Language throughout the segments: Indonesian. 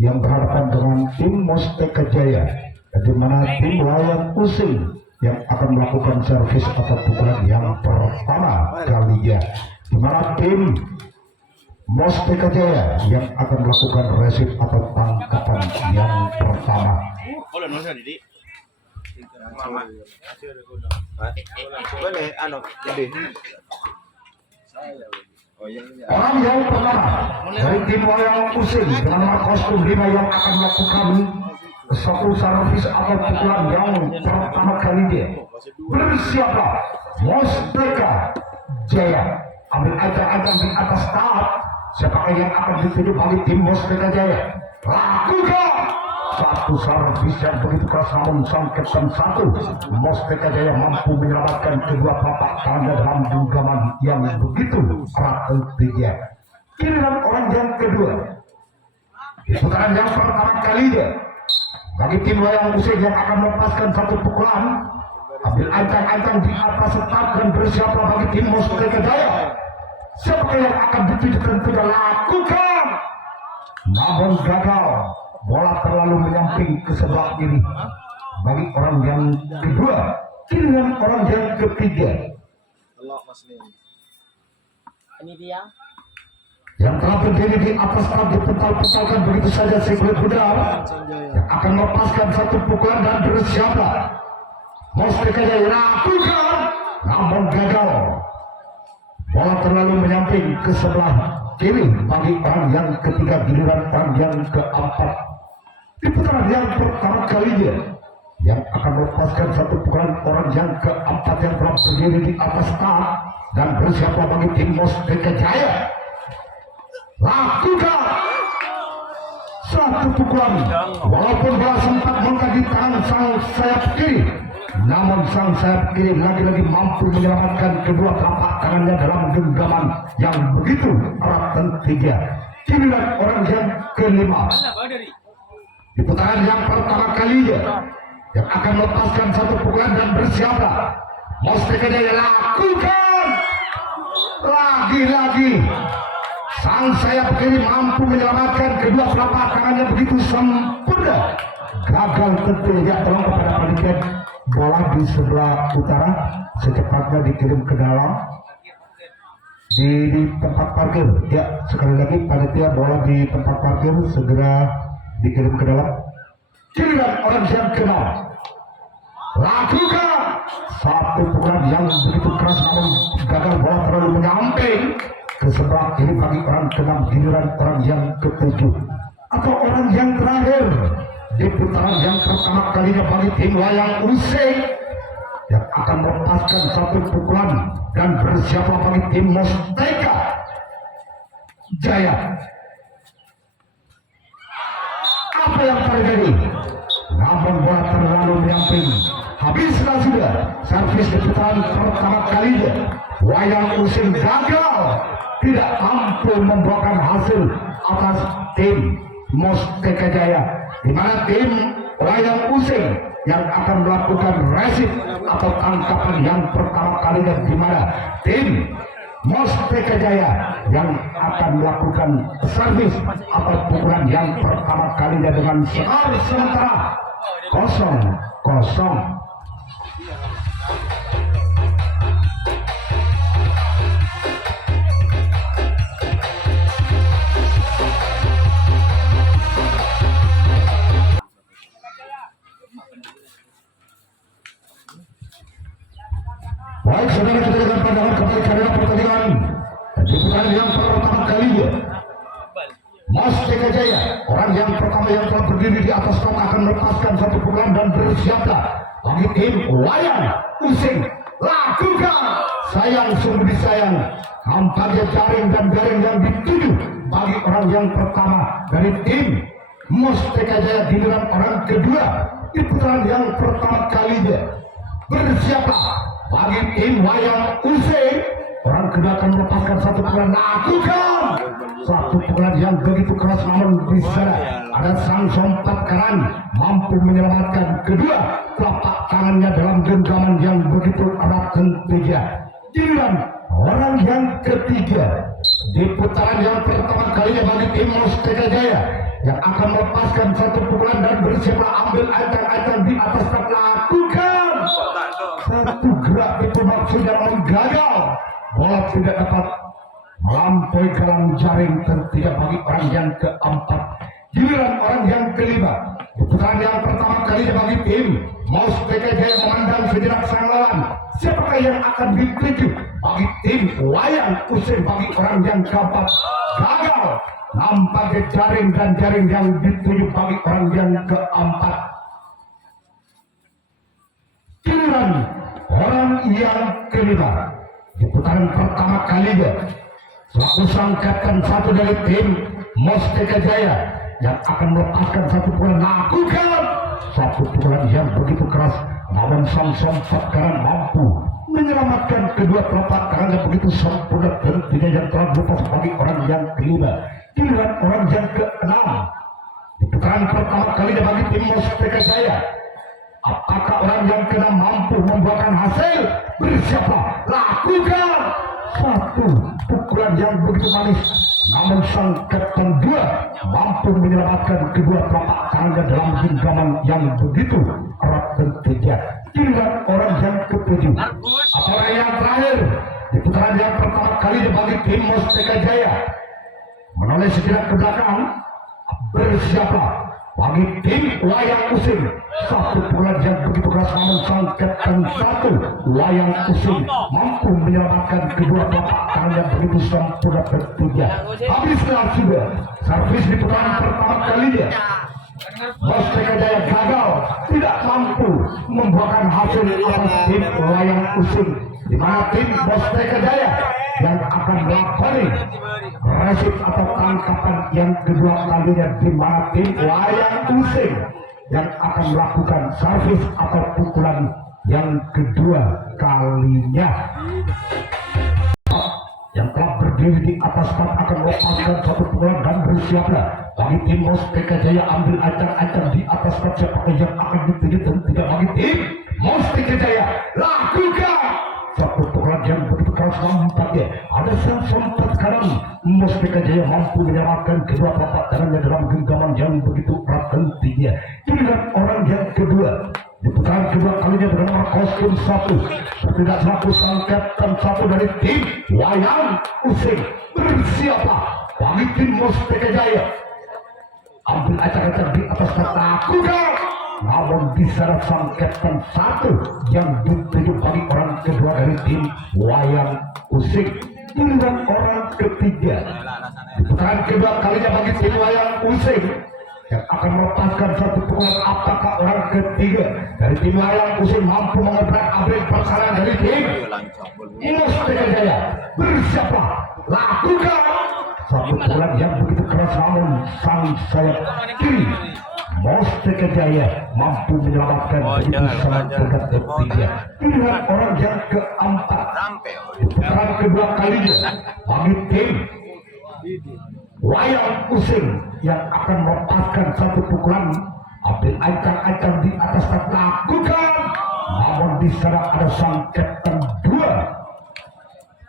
yang berhadapan dengan tim Mustaka Jaya, di mana tim Wayang Using yang akan melakukan servis atau pukulan yang pertama kalinya, di mana tim Mustaka Jaya yang akan melakukan resip atau tangkapan yang pertama. Orang yang pertama dari tim Wayang Using dengan nomor kostum 5 yang akan melakukan satu servis atau pukulan yang pertama kalinya. Bersiaplah Mustaka Jaya. Ambil ajar-ajar di atas tahap. Siapakah yang akan dituju bagi tim Mustaka Jaya? Lakukan satu servis yang begitu keras, namun sang Kapten 1 Mustaka Jaya mampu menyelamatkan kedua telapak tangannya dalam genggaman yang begitu erat tentunya. Giliran orang yang kedua di putaran yang pertama kalinya bagi tim Wayang Using yang akan melepaskan satu pukulan. Ambil ancang-ancang di atas start dan bersiaplah bagi tim Mustaka Jaya. Siapa yang akan ditujukan sudah lakukan, namun gagal. Bola terlalu menyamping ke sebelah kiri bagi orang yang kedua. Giliran orang yang ketiga ini dia yang telah berdiri di atas start dipental-pentalkan begitu saja sekuler budal yang akan melepaskan satu pukulan dan bersiaplah Mustaka Jaya lakukan, namun gagal. Bola terlalu menyamping ke sebelah kiri bagi orang yang ketiga. Giliran orang yang keempat di putaran yang pertama kalinya yang akan melepaskan satu pukulan orang yang keempat yang telah berdiri di atas start dan bersiaplah bagi tim Mustaka Jaya. Lakukan satu pukulan, walaupun bola sempat mengkaji tangan sang sayap kiri, namun sang sayap kiri lagi-lagi mampu menyelamatkan kedua telapak tangannya dalam genggaman yang begitu erat tentunya. Giliran orang yang kelima di putaran yang pertama kalinya yang akan melepaskan satu pukulan dan bersiaplah Mustaka Jaya. Lakukan lagi-lagi sang sayap kiri mampu menyelamatkan kedua telapak tangannya begitu sempurna. Gagal tentunya. Tolong kepada panitia, bola di sebelah utara secepatnya dikirim ke dalam di tempat parkir. Ya, sekali lagi panitia, bola di tempat parkir segera dikirim ke dalam. Giliran orang yang kenal, lakukan satu pukulan yang begitu keras namun gagal. Bola terlalu menyamping ke sebelah kiri bagi orang keenam. Giliran orang yang ketujuh atau orang yang terakhir di putaran yang pertama kalinya bagi tim Wayang Using yang akan melepaskan satu pukulan dan bersiaplah bagi tim Mustaka Jaya. Apa yang terjadi? Namun bola terlalu menyamping. Habislah sudah servis di putaran pertama kalinya. Wayang Using gagal, tidak mampu membuahkan hasil atas tim Mustaka Jaya, di mana tim Wayang Using yang akan melakukan resip atau tangkapan yang pertama kalinya, di mana tim Mustika Jaya yang akan melakukan servis atau pukulan yang pertama kalinya dengan skor sementara 0-0. Baik, saudara, kita dengan pandangan kembali ke arena pertandingan di putaran yang pertama kalinya. Mustika Jaya, orang yang pertama yang telah berdiri di atas kota akan melepaskan satu pukulan dan bersiaplah bagi tim Wayang Using. Lakukan, sayang sungguh disayang, nampaknya jaring dan garing yang dituju bagi orang yang pertama dari tim Mustika Jaya. Giliran orang kedua di putaran yang pertama kalinya. Bersiaplah bagi tim Wayang Using, orang kedua akan melepaskan satu pukulan. Lakukan satu pukulan yang begitu keras, namun di sana ada sang sompat kanan mampu menyelamatkan kedua telapak tangannya dalam genggaman yang begitu erat tentunya. Giliran orang yang ketiga di putaran yang pertama kalinya bagi tim Mustika Jaya yang akan melepaskan satu pukulan dan bersiaplah ambil ancang-ancang di atas tak. Lakukan satu gerak itu maksudnya namun gagal, bola tidak dapat melampaui galang jaring tentunya bagi orang yang keempat. Giliran orang yang kelima di putaran yang pertama kalinya bagi tim Mustika Jaya memandang sejenak sang lawan. Siapakah yang akan dituju bagi tim Wayang Using? Bagi orang yang keempat gagal, nampaknya jaring dan jaring yang dituju bagi orang yang keempat. Giliran orang yang kelima di putaran pertama kalinya selaku sang kapten satu dari tim Mustika Jaya yang akan melepaskan satu pukulan. Lakukan satu pukulan yang begitu keras, namun sang sompat kanan mampu menyelamatkan kedua telapak tangannya begitu sempurna tentunya yang telah lepas bagi orang yang kelima. Giliran orang yang keenam di putaran pertama kalinya bagi tim Mustika Jaya. Apakah orang yang keenam mampu membuahkan hasil? Bersiaplah, lakukan satu pukulan yang begitu manis, namun sang kapten dua mampu menyelamatkan kedua telapak tangannya dalam genggaman yang begitu erat tentunya. Giliran orang yang ketujuh atau orang yang terakhir di putaran yang pertama kalinya bagi tim Mustika Jaya menoleh sejenak ke belakang. Bersiaplah bagi tim Wayang Using, satu pukulan yang begitu keras, namun sang kapten satu Wayang Using mampu menyelamatkan kedua telapak tangan yang begitu sempurna tentunya. Habislah sudah servis di putaran pertama kalinya. Mustika Jaya gagal, tidak mampu membuahkan hasil atas tim Wayang Using, di mana tim Mustika Jaya yang akan melakoni resip atau tangkapan yang kedua kalinya, di mana tim Wayang Using yang akan melakukan servis atau pukulan yang kedua kalinya. Yang telah berdiri di atas start akan melepaskan satu pukulan dan bersiaplah bagi tim Mustika Jaya ambil ancang-ancang di atas start. Siapakah yang akan dituju? Dan tidak bagi tim Mustika Jaya. Lakukan satu pukulan yang begitu keras, nampaknya ada sang sompat kanan Mustika Jaya mampu menyelamatkan kedua telapak tangannya dalam genggaman yang begitu erat tentunya. Giliran orang yang kedua di putaran kedua kalinya bernama kostum satu, tidak selaku sang kapten satu dari tim Wayang Using. Bersiaplah bagi tim Mustika Jaya ambil acak-acak di atas start. Lakukan, namun di sana sang kapten satu yang dituju bagi orang kedua dari tim Wayang Using. Giliran orang ketiga di putaran kedua kalinya bagi tim Wayang Using yang akan melepaskan satu pukulan. Apakah orang ketiga dari tim Wayang Using mampu mengobrak-abrik pertahanan dari tim Mustika Jaya? Bersiaplah, lakukan satu pukulan yang begitu keras, namun sang sayap kiri Mustika Jaya mampu menyelamatkan begitu sangat dekat tentunya. Giliran orang yang keempat di putaran kedua kalinya bagi tim Wayang Using yang akan melepaskan satu pukulan, ambil ancang-ancang di atas start. Lakukan, namun di sana ada sang kapten dua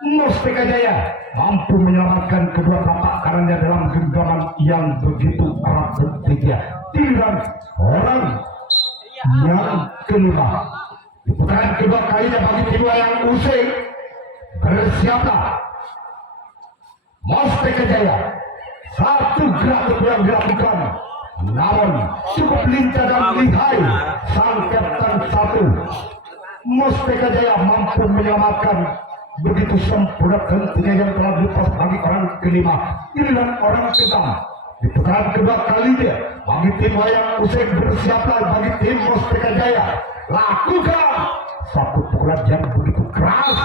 Mustika Jaya mampu menyelamatkan kedua tapak kanannya dalam genggaman yang begitu erat ketiga. Giliran orang yang kelima di putaran kedua kalinya bagi tim yang usai bersiaplah. Mustika Jaya satu gerak yang dilakukan, namun cukup lincah dan lihai sang kapten satu. Mustika Jaya mampu menyelamatkan begitu sempurna tentunya yang telah dilepas bagi orang kelima. Inilah orang keenam di putaran kedua kalinya bagi tim yang usai bersiaplah bagi tim Mustika Jaya. Lakukan satu pukulan yang begitu keras,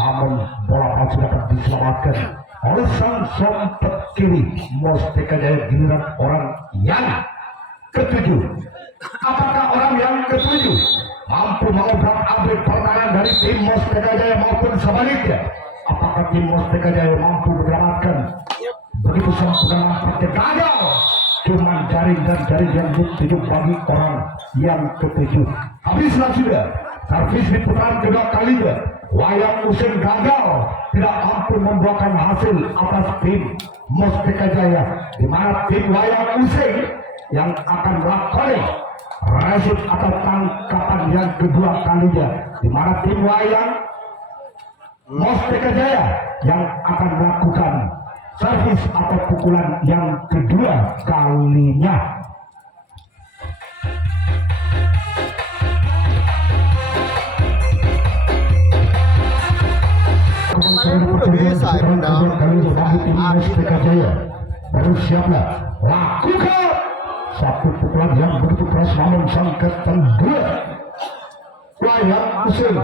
namun bola palsu dapat diselamatkan oleh sang sompet kiri Mustika Jaya. Giliran orang yang ketujuh. Apakah orang yang ketujuh mampu mengobrak-abrik pertahanan dari tim Mustika Jaya maupun sebaliknya? Apakah tim Mustika Jaya mampu menyelamatkan begitu sempurna? Nampaknya gagal. Cuma jaring dan jaring yang dituju bagi orang yang ketujuh. Habislah sudah servis di putaran kedua kalinya. Wayang Useng gagal, tidak mampu membuahkan hasil atas tim Mustika Jaya, di mana tim Wayang Useng yang akan melakukan resip atau tangkapan yang kedua kalinya, di mana tim Wayang Mustika Jaya yang akan melakukan servis atau pukulan yang kedua kalinya. Mustika Jaya baru siaplah, lakukan satu pukulan yang begitu keras, namun sang kapten dua Wayang Useng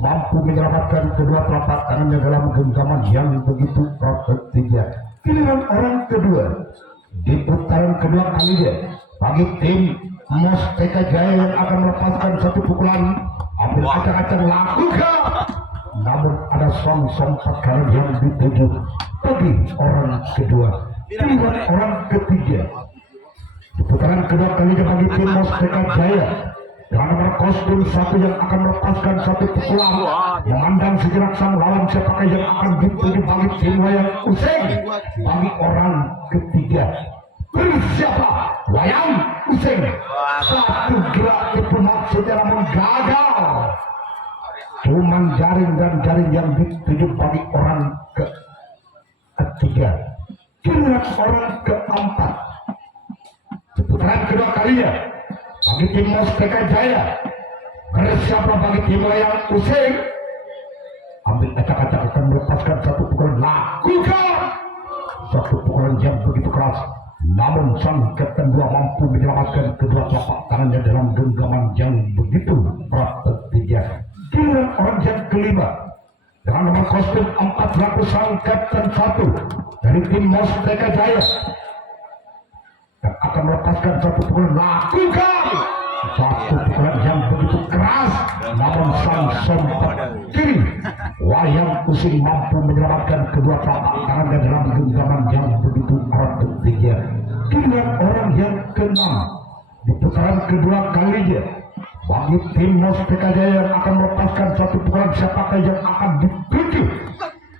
mampu menyelamatkan kedua telapak tangannya dalam genggaman yang begitu erat ketiga. Giliran orang kedua di putaran kedua kalinya bagi tim Mustika Jaya yang akan melepaskan satu pukulan. Ambil acak-acak, lakukan, namun ada song-song kanan yang dituju bagi orang kedua. Giliran orang ketiga di putaran kedua kalinya bagi tim Mustika Jaya dengan nomor kostum satu yang akan melepaskan satu pukulan, memandang sejenak sang lawan siapakah yang akan dituju bagi tim Wayang Useng. Bagi orang ketiga bersiaplah Wayang Useng. Satu gerak itu maksudnya namun gagal, cuman jaring dan jaring yang dituju bagi orang ketiga. Giliran orang keempat di putaran kedua kalinya bagi tim Mustika Jaya bersiaplah bagi tim Wayang Useng. Ambil acak-acak akan melepaskan satu pukulan, lakukan satu pukulan yang begitu keras, namun sang kapten dua mampu menyelamatkan kedua telapak tangannya dalam genggaman yang begitu berat ketiga. Giliran orang yang kelima dengan nomor kostum 400 sang kapten satu dari tim Mustika Jaya yang akan melepaskan satu pukulan, lakukan satu pukulan yang begitu keras, namun sang sompet kiri Wayang Useng mampu menyelamatkan kedua telapak tangannya dalam genggaman yang begitu erat ketiga. Giliran orang yang keenam di putaran kedua kalinya bagi tim Mustika Jaya yang akan melepaskan satu pukulan siapakah yang akan dituju,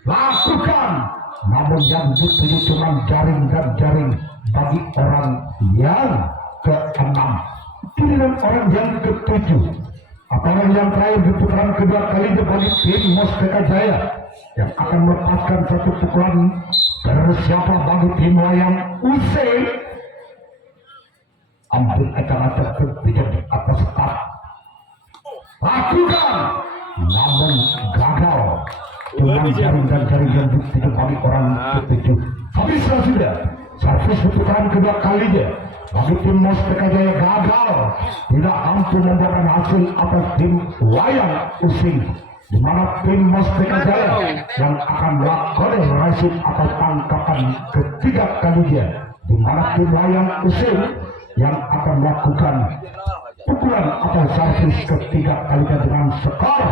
lakukan, namun yang dituju cuma jaring dan jaring bagi orang yang keenam. Giliran orang yang ketujuh atau yang terakhir di putaran kedua kalinya bagi tim Mustika Jaya yang akan melepaskan satu pukulan. Bersiaplah bagi tim Wayang Useng. Ambil acak-acak ketiga di atas start, lakukan, namun gagal, cuma jaring dan jaring yang dituju bagi orang ketujuh. Habislah sudah servis di putaran kedua kalinya bagi tim Mustika Jaya gagal, tidak mampu membuahkan hasil atas tim Wayang Useng, di mana tim Mustika Jaya yang akan melakukan resip atau tangkapan ketiga kalinya, di mana tim Wayang Useng yang akan melakukan pukulan atau servis ketiga kalinya dengan skor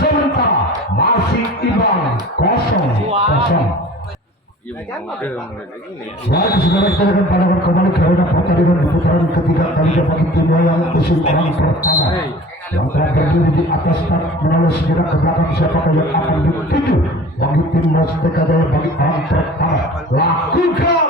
sementara masih imbang 0-0. Baik, saudara kita akan pandangan kembali karena pertandingan di putaran ketiga kalinya bagi tim Wayang Useng orang pertama yang telah berdiri di atas tak menaruh sejenak ke belakang siapakah yang akan dituju bagi tim Mustaka Jaya bagi orang pertama lakukan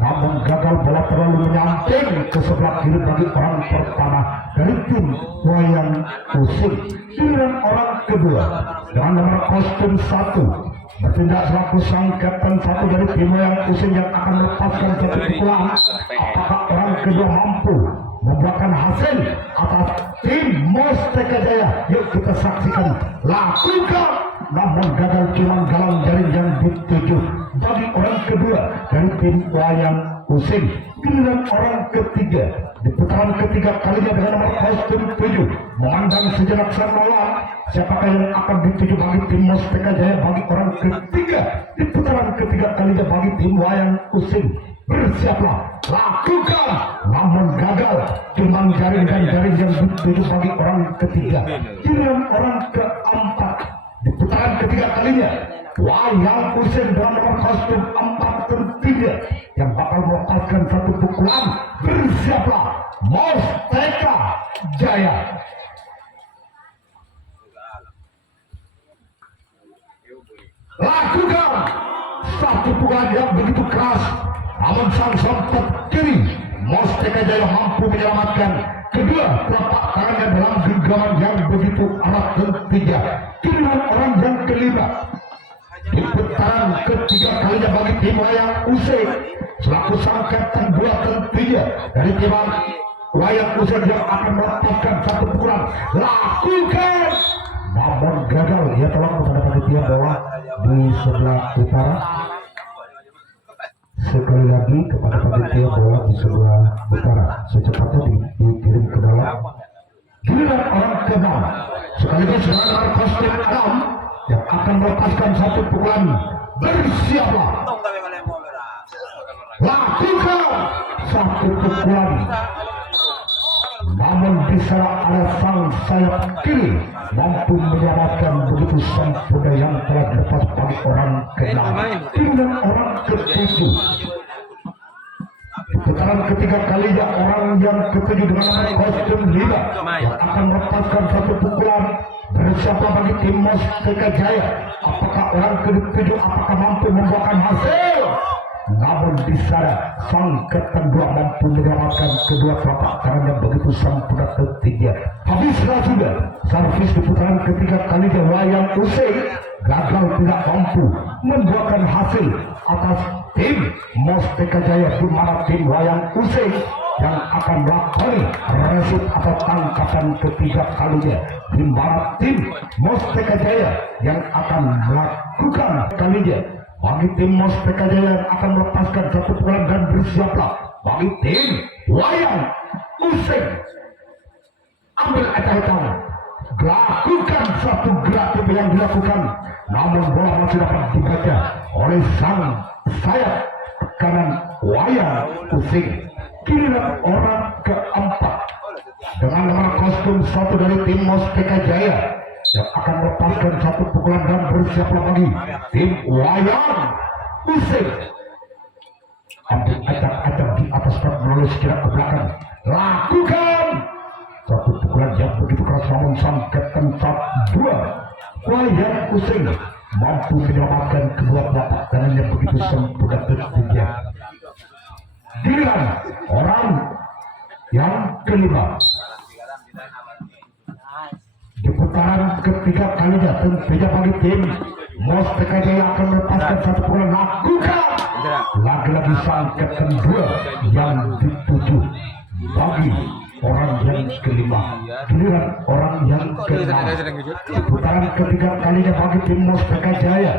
namun gagal bola terlalu menyamping ke sebelah kiri bagi orang pertama dari tim Wayang Using. Giliran orang kedua dengan nomor kostum 1 bertindak selaku sang kapten 1 dari tim Wayang Using yang akan melepaskan satu pukulan. Apakah orang kedua mampu membuahkan hasil atas tim Mustaka Jaya? Yuk kita saksikan. Lakukan namun gagal cuma galang jaring yang dituju bagi orang kedua dari tim Wayang Using. Giliran orang ketiga di putaran ketiga kalinya dengan nomor kostum 7 memandang sejenak sang lawan siapakah yang akan dituju bagi tim Mustaka Jaya bagi orang ketiga di putaran ketiga kalinya bagi tim Wayang Using. Bersiaplah, lakukan namun gagal cuma jaring dan jaring yang dituju bagi orang ketiga. Giliran orang keempat di putaran ketiga kalinya Wayang Using dengan nomor kostum 43 yang bakal melepaskan satu pukulan. Bersiaplah, Mustaka Jaya. Lakukan satu pukulan yang begitu keras namun sang sompet kiri Mustaka Jaya mampu menyelamatkan kedua telapak tangannya dalam genggaman yang begitu erat tentunya. Giliran orang yang kelima di putaran ketiga kalinya bagi tim Wayang Using selaku sang kapten 2 tentunya dari tim Wayang Using yang akan melepaskan satu pukulan. Lakukan namun gagal. Ia tolong kepada panitia bawah di sebelah utara sekali lagi kepada panitia bawah di sebelah utara secepatnya dikirim ke dalam. Giliran orang ke-6 sekaligus dengan nomor kostum 6 yang akan melepaskan satu pukulan. Bersiaplah, lakukan satu pukulan namun bisa ada sang sayap kiri mampu menyelamatkan begitu sempurna yang telah dilepas bagi orang ke-6. Giliran orang ke-7 putaran ketiga kalinya orang yang ke-7 dengan nomor kostum 5 yang akan melepaskan satu pukulan. Bersiapa bagi tim Mustaka Jaya? Apakah orang ke-7 apakah mampu membuahkan hasil? Namun di sana sang kapten 2 mampu menyelamatkan kedua telapak tangan yang begitu sempurna ketiga. Habislah juga servis di putaran ketiga kalinya Wayang Using gagal tidak mampu membuahkan hasil atas tim Mustaka Jaya, di mana tim Wayang Using yang akan melakukan resip atau tangkapan ketiga kalinya, di mana tim Mustaka Jaya yang akan melakukan kalinya bagi tim Mustaka Jaya yang akan melepaskan satu pukulan. Dan bersiaplah bagi tim Wayang Using. Ambil acah-acah, lakukan satu gerak yang dilakukan namun bola masih dapat dibaca oleh sang sayap kanan Wayang Using. Giliran orang ke-4 dengan nomor kostum 1 dari tim Mustaka Jaya yang akan melepaskan satu pukulan. Dan bersiaplah bagi tim Wayang Using. Ambil acak-acak di atas tak melalui sekira ke belakang, lakukan satu pukulan yang begitu keras namun sang kapten 2 Wayang Using mampu menyelamatkan kedua telapak tangannya begitu sempurna tentunya. Giliran orang yang kelima di putaran ketiga kalinya tentunya bagi tim Mustaka Jaya akan melepaskan satu pukulan. Lakukan lagi-lagi sang kapten 2 yang dituju bagi orang yang kelima. Giliran orang yang keenam di putaran ketiga kalinya bagi tim Mustaka Jaya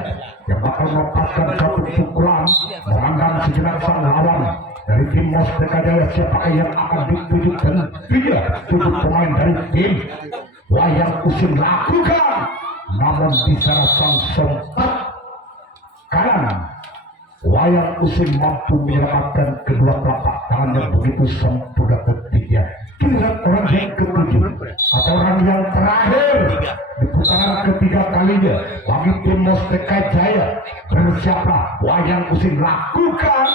yang bakal melepaskan satu pukulan. Memandang sejenak sang lawan dari tim Mustaka Jaya siapakah yang akan dituju. Tentunya 7 pemain dari tim Wayang Using. Lakukan namun di sana sang sempat kanan Wayang Using mampu menyelamatkan kedua telapak tangan yang begitu sempurna tentunya. Giliran orang yang ke-7 atau orang yang terakhir di putaran ketiga kalinya bagi tim Mustaka Jaya. Bersiaplah, Wayang Using. Lakukan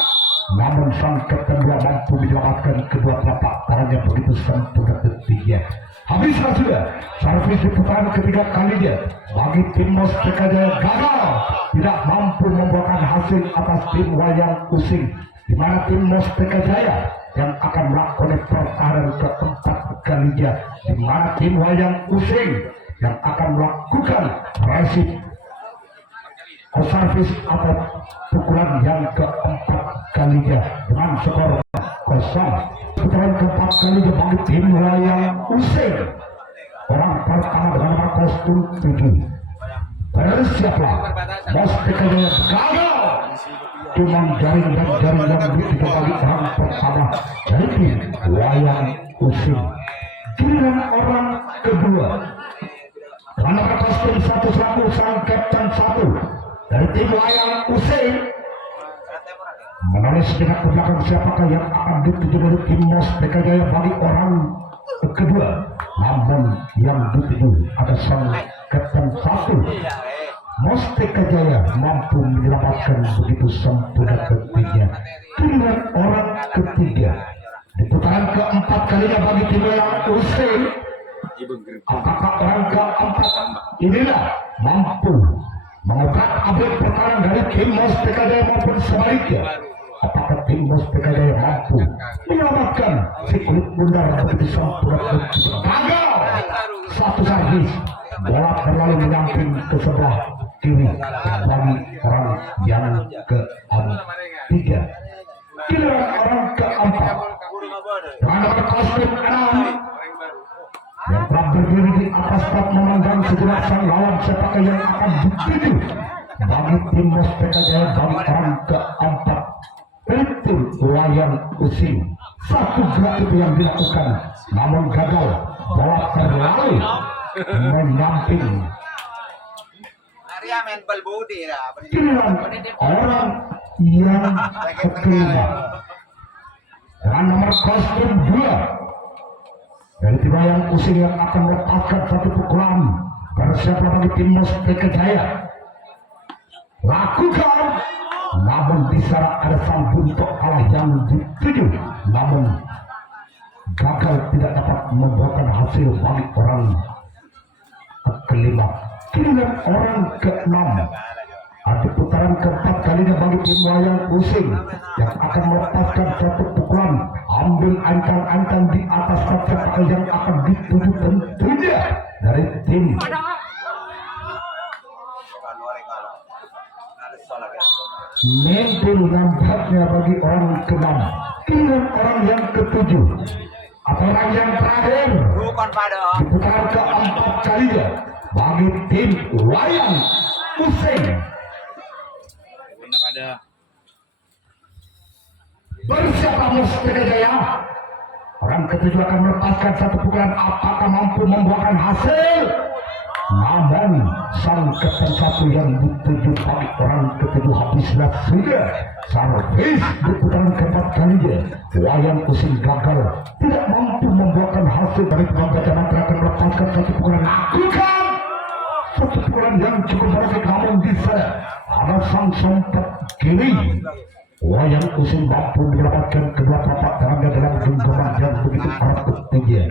namun sang kapten 2 mampu menyelamatkan kedua telapak tangan yang begitu sempurna tentunya. Habislah sudah servis di putaran ketiga kalinya bagi tim Mustika Jaya gagal, tidak mampu membuahkan hasil atas tim Wayang Using, di mana tim Mustika Jaya yang akan melakukan pertahanan keempat kalinya, di mana tim Wayang Using yang akan melakukan resip servis atau pukulan yang keempat kalinya dengan skor 0. Putaran keempat kalinya bagi tim Wayang Using, orang pertama dengan nomor kostum 7 bersiaplah. Mustika Jaya gagal, cuma jaring dan jaring yang tiga kali orang pertama dari tim Wayang Using. Giliran orang kedua dengan nomor kostum 1 selaku sang kapten 1 dari tim Wayang Using menulis dengan ke belakang siapakah yang akan dituju dari tim Mustika Jaya bagi orang kedua, namun yang dituju ada sang kapten 1. Mustika Jaya mampu menyelamatkan begitu sempurna ketiga. Giliran orang ketiga di putaran keempat kalinya bagi tim Wayang Using, apakah orang keempat inilah mampu mengobrak abrik pertahanan dari tim Mustika Jaya maupun sebaliknya? Apakah tim Mustika Jaya mampu menyelamatkan si kulit bundar begitu sempurna ketiga? Gagal, satu servis bola terlalu menyamping ke sebelah kiri bagi orang yang ketiga. Giliran orang keempat dengan nomor kostum 6 yang telah berdiri di atas start memandang sejenak sang lawan siapakah yang akan dituju bagi tim Mustika Jaya bagi orang keempat, itu Wayang Using. Satu gerak itu yang dilakukan namun gagal, bola terlalu menyamping. Giliran orang yang kelima dengan nomor kostum 2 dari tim Wayang Using yang akan melepaskan satu pukulan. Bersiaplah bagi tim Mustika Jaya, lakukan, namun di sana ada sang buntok kalah yang dituju, namun gagal, tidak dapat membuahkan hasil bagi orang kelima. Giliran orang keenam ada putaran keempat kalinya bagi tim Wayang Using yang akan melepaskan satu pukulan, ambil ancang-ancang di atas siapa yang akan dituju tentunya dari tim Mentul nampaknya bagi orang keenam. Giliran orang yang ketujuh atau orang yang terakhir di putaran keempat kalinya bagi tim Wayang Using. Bersiaplah Mustika Jaya, orang ketujuh akan melepaskan satu pukulan, apakah mampu membuahkan hasil? Namun sang kapten 1 yang dituju bagi orang ketujuh habislah sudah servis di putaran keempat kalinya. Wayang Using gagal, tidak mampu membuahkan hasil. Dari pembaca mantra akan melepaskan satu pukulan, lakukan satu pukulan yang cukup berhasil, namun bisa ada sang sempat kiri. Wayang Using mampu menyelamatkan kedua telapak tangannya dalam genggaman yang begitu erat tinggi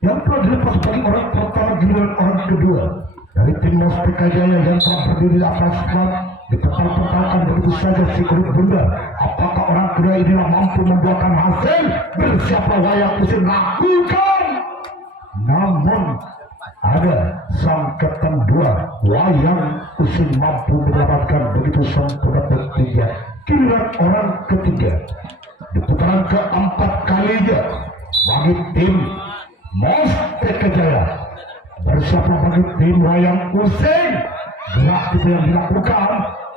yang telah dilepas bagi orang pertama. Giliran orang kedua dari tim Mustika Jaya yang telah berdiri di atas start dipetal-petalkan begitu saja si kulit bundar. Apakah orang kedua inilah mampu membuahkan hasil? Bersiaplah Wayang Using, lakukan, namun ada sang kapten 2 Wayang Using mampu menyelamatkan begitu sempurna ketiga. Giliran orang ketiga di putaran keempat kalinya bagi tim Mustika Jaya. Bersiaplah bagi tim Wayang Using, gerak itu yang dilakukan,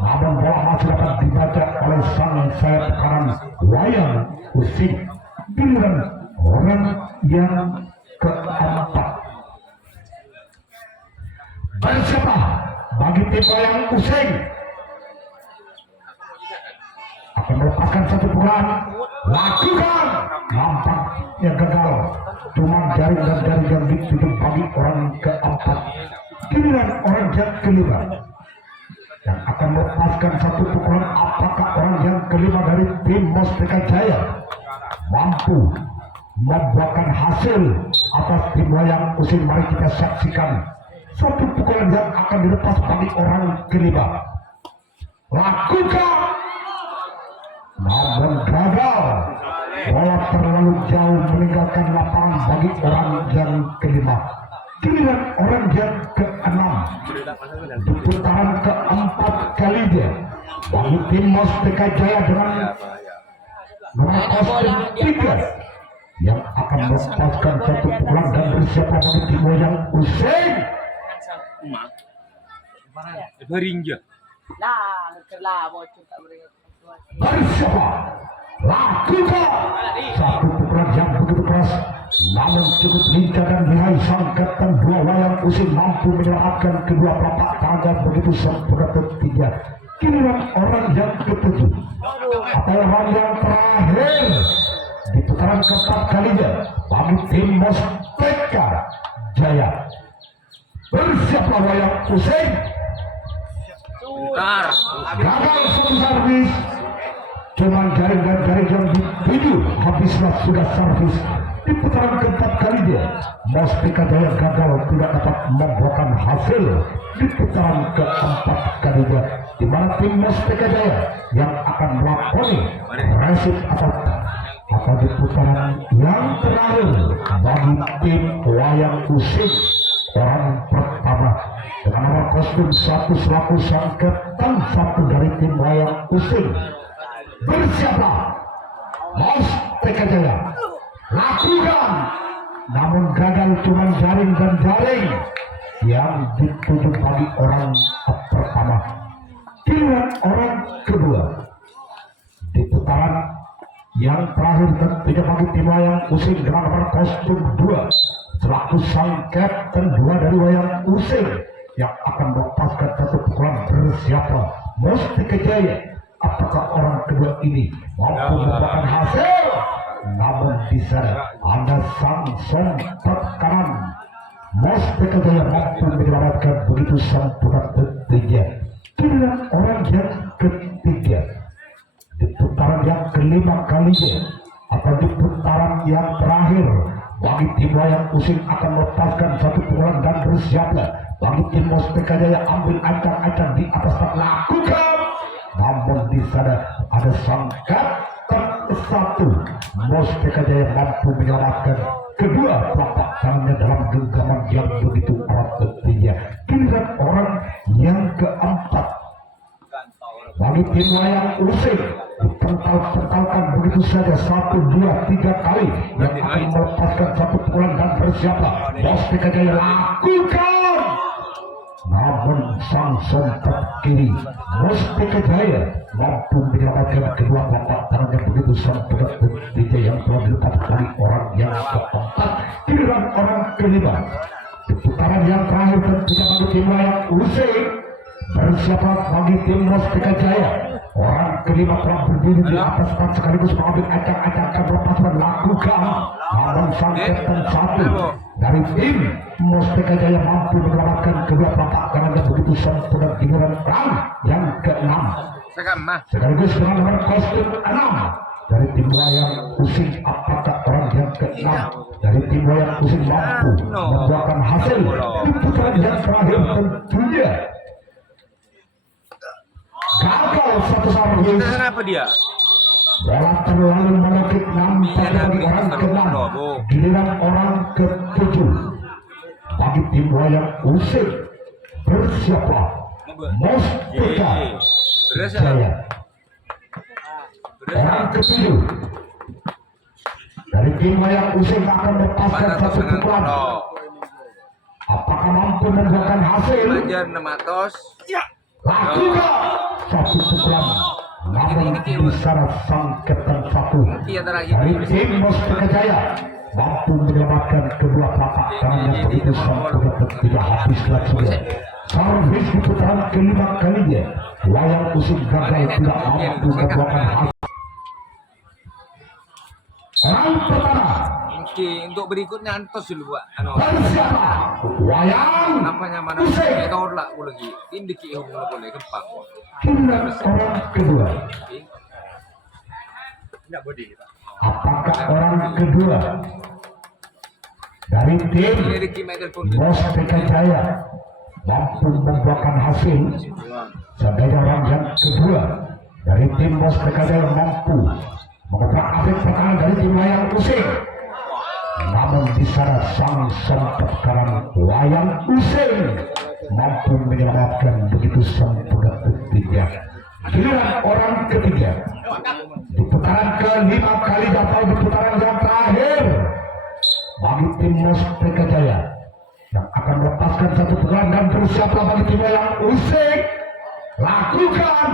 namun bola masih dapat dibaca oleh sang sayap kanan Wayang Using. Giliran orang yang keempat. Bersiaplah bagi tim Wayang Using, akan melepaskan satu pukulan, lakukan, nampaknya gagal, cuma jaring dan jaring yang dituju bagi orang keempat. Giliran orang yang kelima yang akan melepaskan satu pukulan, apakah orang yang kelima dari tim Mustika Jaya mampu membuahkan hasil atas tim wayang using. Mari kita saksikan satu pukulan yang akan dilepas bagi orang kelima. Lakukan, namun gagal. Bola terlalu jauh meninggalkan lapangan bagi orang yang kelima. Giliran orang yang keenam di putaran keempat kalinya bagi tim Mustika Jaya dengan nomor kostum 3 yang akan melepaskan satu pukulan dan bersiap bagi tim wayang using. Berinja. Lah, kerlah bocor tak boleh. Bersiap, lakukan satu pukulan yang begitu keras, namun cukup lincah dan lihai sang kapten dua wayang using mampu menyelamatkan kedua telapak tangan begitu sempurna ketiga. Giliran orang yang ketujuh atau orang yang terakhir di putaran keempat kalinya bagi tim Mustika Jaya. Bersiaplah wayang using. Bentar. Gagal satu servis, cuman jaring dan jaring yang dituju habislah sudah servis. Di putaran keempat kalinya Mustika Jaya gagal tidak dapat membuahkan hasil di putaran keempat kalinya, di mana tim Mustika Jaya yang akan melakoni resip atau di putaran yang terakhir bagi tim wayang using orang pertama dengan nomor kostum 1 selaku sang kapten 1 dari tim wayang using. Bersiaplah Mustika Jaya, lakukan, namun gagal cuma jaring dan jaring yang dituju bagi orang pertama. Giliran orang kedua di putaran yang terakhir tentunya bagi tim wayang using dengan nomor kostum 2 selaku sang kapten 2 dari wayang using yang akan melepaskan satu pukulan. Bersiaplah Mustika Jaya, apakah orang kedua ini mampu membuahkan hasil? Namun di sana ada sang sontak kanan Mustika Jaya mampu menyelamatkan begitu sempurna tentunya. Giliran orang yang ketiga di putaran yang kelima kalinya atau di putaran yang terakhir bagi tim wayang using akan melepaskan satu pukulan dan bersiaplah bagi tim Mustika Jaya ambil ancang-ancang di atas tak lakukan. Namun di sana ada sang kapten 1 Mustika Jaya mampu menyelamatkan kedua telapak tangannya dalam genggaman yang begitu erat tentunya. Giliran orang yang keempat bagi tim wayang using dipental-pentalkan begitu saja 1, 2, 3 kali yang akan melepaskan satu pukulan dan bersiaplah Mustika Jaya lakukan. Namun sang sontak kiri Mustika Jaya mampu menyelamatkan kedua telapak tangannya begitu sempurna tentunya yang telah dilepas dari orang yang keempat. Giliran orang kelima di putaran yang terakhir tentunya bagi tim wayang using. Bersiaplah bagi tim Mustika Jaya, orang kelima telah berdiri di atas tak sekaligus mengambil ancang-ancang akan melepaskan lakukan. Namun sang kapten 1 dari tim Mustika Jaya mampu menyelamatkan kedua telapak tangannya begitu sempurna. Giliran orang yang keenam sekaligus dengan nomor kostum 6 dari tim wayang using. Apakah orang yang keenam dari tim wayang using mampu membuahkan hasil di putaran yang terakhir? Tentunya gagal satu servis. Kenapa dia? Bola terlalu menekik nampaknya bagi orang ke-6. Giliran orang ke-7 bagi tim wayang using. Bersiaplah Mustika Jaya, orang ke-7 dari tim wayang using akan melepaskan satu pukulan. Apakah mampu membuahkan hasil? Belajar 600. Lakukan satu pukulan, namun di sana sang kapten 1 dari tim Mustika Jaya mampu menyelamatkan kedua telapak tangannya begitu sempurna tidak habislah sudah. Servis di putaran kelima kalinya wayang using gagal tidak mampu membuahkan hasil. Orang pertama untuk berikutnya antos dulu buat bersiaplah wayang namanya mana using. kita orlak pula lagi ini ki boleh kempang Giliran orang kedua Apakah orang kedua dari tim Ini Ricky main telepon ke. Mustika Jaya mampu membuahkan hasil? Seandainya orang yang kedua dari tim Mustika Jaya mampu mengobrak abrik pertahanan dari tim Wayang Using, namun di sana sang sempat kanan Wayang Using mampu menyelamatkan begitu sempurna buktinya. Giliran orang ketiga di putaran kelima kali atau di putaran yang terakhir bagi tim Mustika Jaya yang akan melepaskan satu pukulan dan bersiaplah bagi tim Wayang Using. Lakukan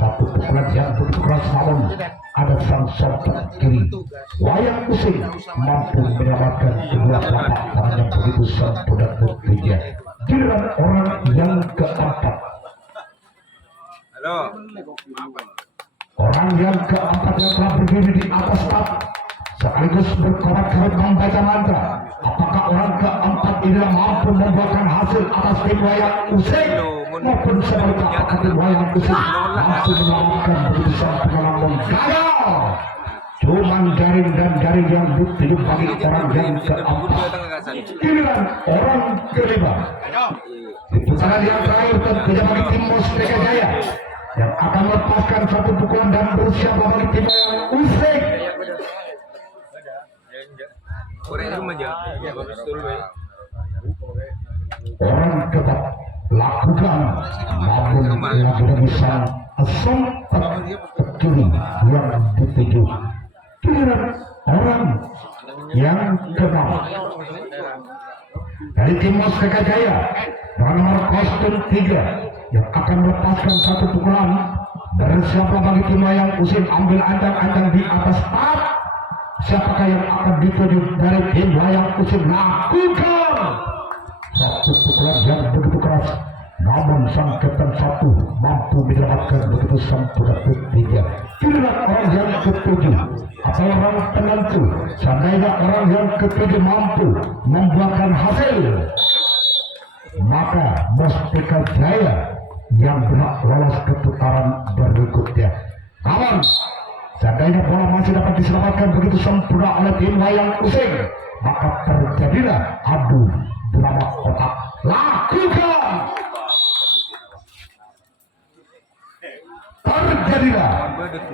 satu pukulan yang begitu keras, namun ada sang sempat kiri Wayang Using mampu menyelamatkan kedua telapak tangan yang begitu sempurna buktinya. Giliran orang yang keempat. Halo. Orang yang keempat yang telah berdiri di atas staf sekaligus berkorak kerut membaca mantra. Apakah orang keempat ini mampu membuahkan hasil atas tim Wayang Using maupun sebaliknya apakah tim Wayang Using mampu menyelamatkan begitu sempurna namun gagal? Cuman jaring dan jaring yang dituju bagi orang yang keempat. Giliran orang kelima di putaran yang terakhir tentunya bagi tim Mustika Jaya yang akan melepaskan satu pukulan dan bersiap bagi tim Wayang Using. Korek rumah aja. Ya, bagus dulu ya. Orang keempat lakukan namun tidak bisa sempat kiri yang dituju. Giliran orang yang keenam dari tim Mustika Jaya dengan nomor kostum 3 yang akan melepaskan satu pukulan. Bersiaplah bagi tim Wayang Using, ambil ancang-ancang di atas start. Siapakah yang akan dituju dari tim Wayang Using? Lakukan satu pukulan yang begitu keras, namun sang kapten satu mampu menyelamatkan begitu sempurna buktinya. Giliran orang yang ketujuh atau orang penentu. Seandainya orang yang ketujuh mampu membuahkan hasil, maka Mustika Jaya yang berhak lolos ke putaran berikutnya. Namun seandainya bola masih dapat diselamatkan begitu sempurna oleh tim Wayang Using, maka terjadilah adu drama kotak. Lakukan terjadilah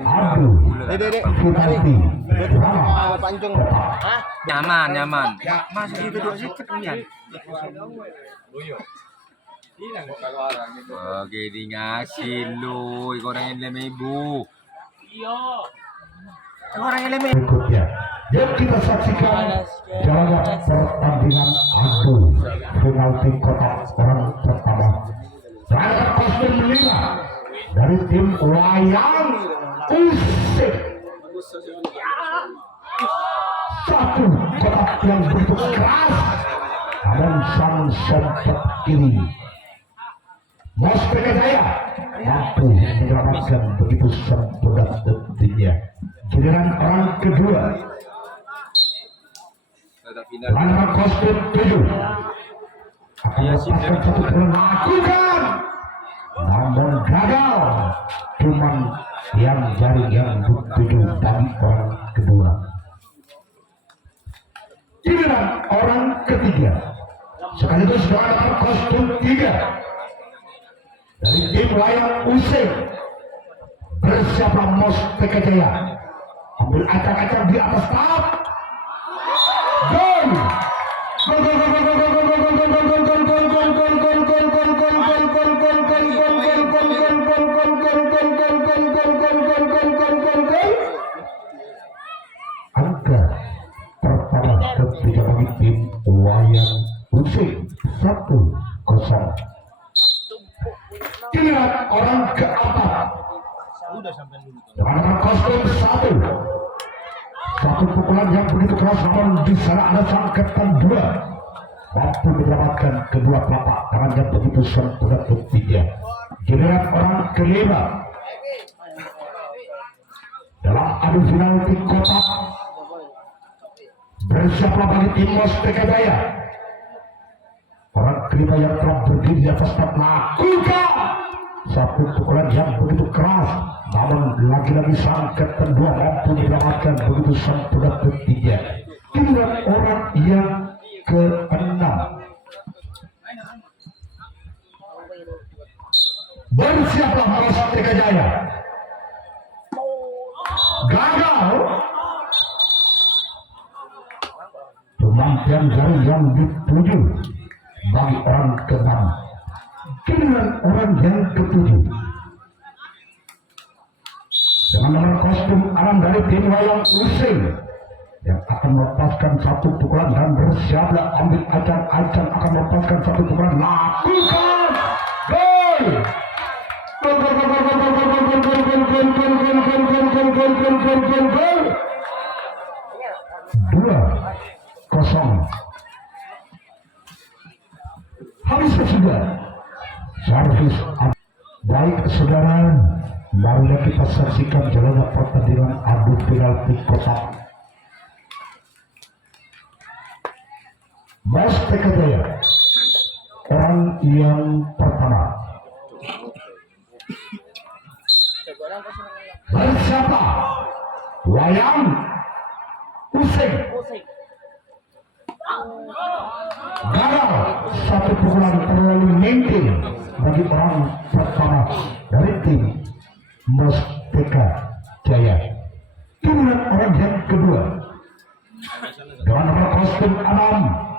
adu penalti drama kotak. Nyaman. Masuk itu dua situ kan. Oke, di ngasih lu, orang yang lem-ibu. Orang yang lem-ibu. Berikutnya, yuk kita saksikan jalannya pertandingan adu penalti kotak orang pertama. Saya kostum 5 dari tim Wayang Using. Satu kotak yang begitu keras, namun sang sempat kiri Mustika Jaya mampu menyelamatkan begitu sempurna tentunya. Giliran orang kedua dengan kostum 7 akan melepaskan satu pukulan. Lakukan namun gagal, cuman yang jaring yang dituju bagi orang kedua. Giliran orang ketiga sekaligus dengan kostum 3 dari tim Wayang Using. Bersiaplah Mustika Jaya, ambil acak-acak di atas staf. Gol! Angka pertama ketiga bagi tim Wayang Using 1-0. Giliran orang keempat dengan kostum 1. Satu pukulan yang begitu keras, namun di sana ada sang kapten 2 mampu menyelamatkan kedua telapak tangan yang begitu sempurna buktinya. Giliran orang kelima dalam adu final di kotak. Bersiaplah bagi tim Mustika Jaya. Orang kelima yang telah berdiri di atas staf. Lakukan Satu pukulan yang begitu keras, namun lagi-lagi sang kapten dua mampu menyelamatkan begitu sempurna ketiga. Giliran orang yang keenam. Bersiaplah Maros Teka Jaya. Gagal. Pemantian jari yang dituju bagi orang keenam. Giliran orang yang ketujuh. Dengan nomor kostum 6 dari tim wayang Usil yang akan melepaskan satu pukulan dan bersiaplah ambil acan akan melepaskan satu pukulan, lakukan gol. Dua kosong. Habis sudah. Servis. Baik saudara, marilah kita saksikan jalannya pertandingan adu penalti kotak. Mas Teka Jaya, orang yang pertama. Bersiapa? Wayang Useng. Gagal, satu pukulan terlalu mungkin bagi orang pertama dari tim Mas Teka Jaya. Giliran orang yang kedua dengan nomor kostum 6.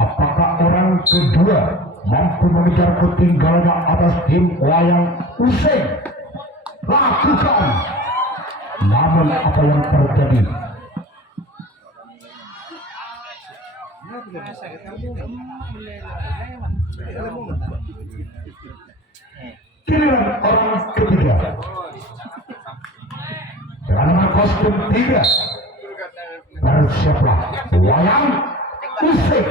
Apakah orang kedua mampu mengejar ketinggalannya atas tim wayang Useng? Lakukan. Namun apa yang terjadi? Giliran orang ketiga dengan nomor kostum 3. Bersiaplah wayang Useng.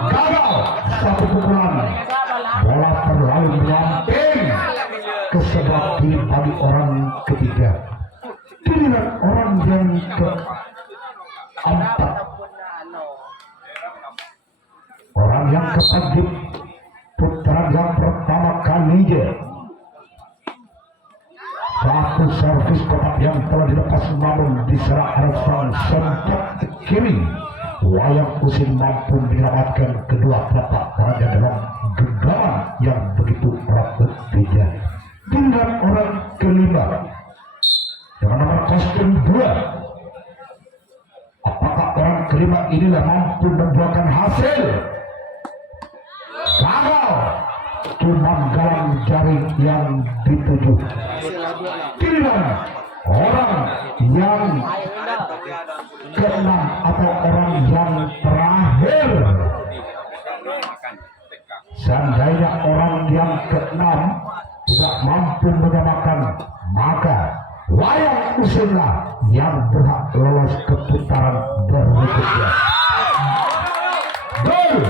Gagal, satu pukulan, bola terlalu menyamping ke sebelah kiri bagi orang ketiga. Giliran orang yang keempat. Orang yang keempat putaran yang pertama kalinya. Satu servis kotak yang telah dilepas namun diserang Arsan sempat ke kiri. Wayang Usin mampu menyelamatkan kedua telapak tangannya dalam genggaman yang begitu erat berbeda. Dengan orang kelima dengan nomor kostum 2. Apakah orang kelima inilah mampu membuahkan hasil? Gagal, cuma galang jaring yang dituju. Giliran orang yang keenam atau orang yang terakhir. Seandainya orang yang keenam tidak mampu menyamakan, maka wayang Usenglah yang berhak lolos ke putaran berikutnya. Gol.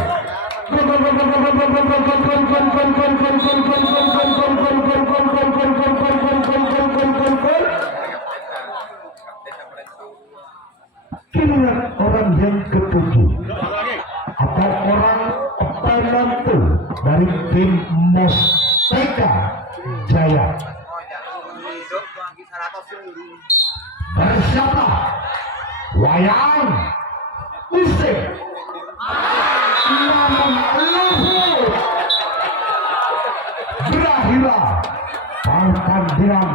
Giliran orang yang ketujuh atau orang penentu dari tim Mas Teka Jaya. Bersiapa? Wayang Useng. Namun luhur. Berakhirlah pertandingan